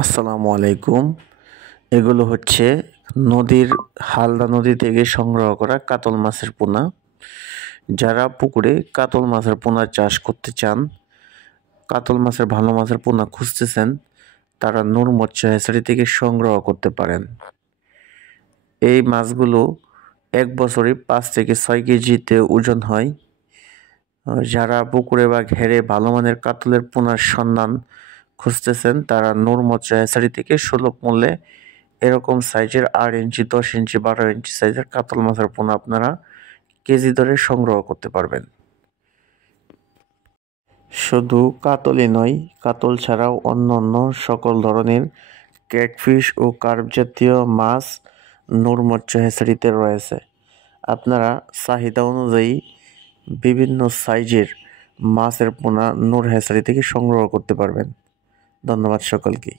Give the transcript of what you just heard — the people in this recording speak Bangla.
আসসালামু আলাইকুম। এগুলো হচ্ছে নদীর হালদা নদী থেকে সংগ্রহ করা কাতল মাছের পোনা। যারা পুকুরে কাতল মাছের পোনা চাষ করতে চান, কাতল মাছের ভালো মাছের পোনা খুঁজতেছেন, তারা নূর মৎস্য হ্যাচারি থেকে সংগ্রহ করতে পারেন। এই মাছগুলো এক বছরে 5 থেকে 6 কেজিতে ওজন হয়। যারা পুকুরে বা ঘেরে ভালো মানের কাতলের পোনার সন্ধান খুঁজতেছেন, তারা নূর মৎস্য হ্যাচারি থেকে সুলভ মূল্যে এরকম সাইজের 8 ইঞ্চি, 10 ইঞ্চি, 12 ইঞ্চি সাইজের কাতল মাছের পোনা আপনারা কেজি দরে সংগ্রহ করতে পারবেন। শুধু কাতলই নয়, কাতল ছাড়াও অন্যান্য সকল ধরনের ক্যাটফিশ ও কার্প জাতীয় মাছ নূর মৎস্য হ্যাচারিতে রয়েছে। আপনারা চাহিদা অনুযায়ী বিভিন্ন সাইজের মাছের পোনা নূর হ্যাচারি থেকে সংগ্রহ করতে পারবেন। ধন্যবাদ সকলকেই।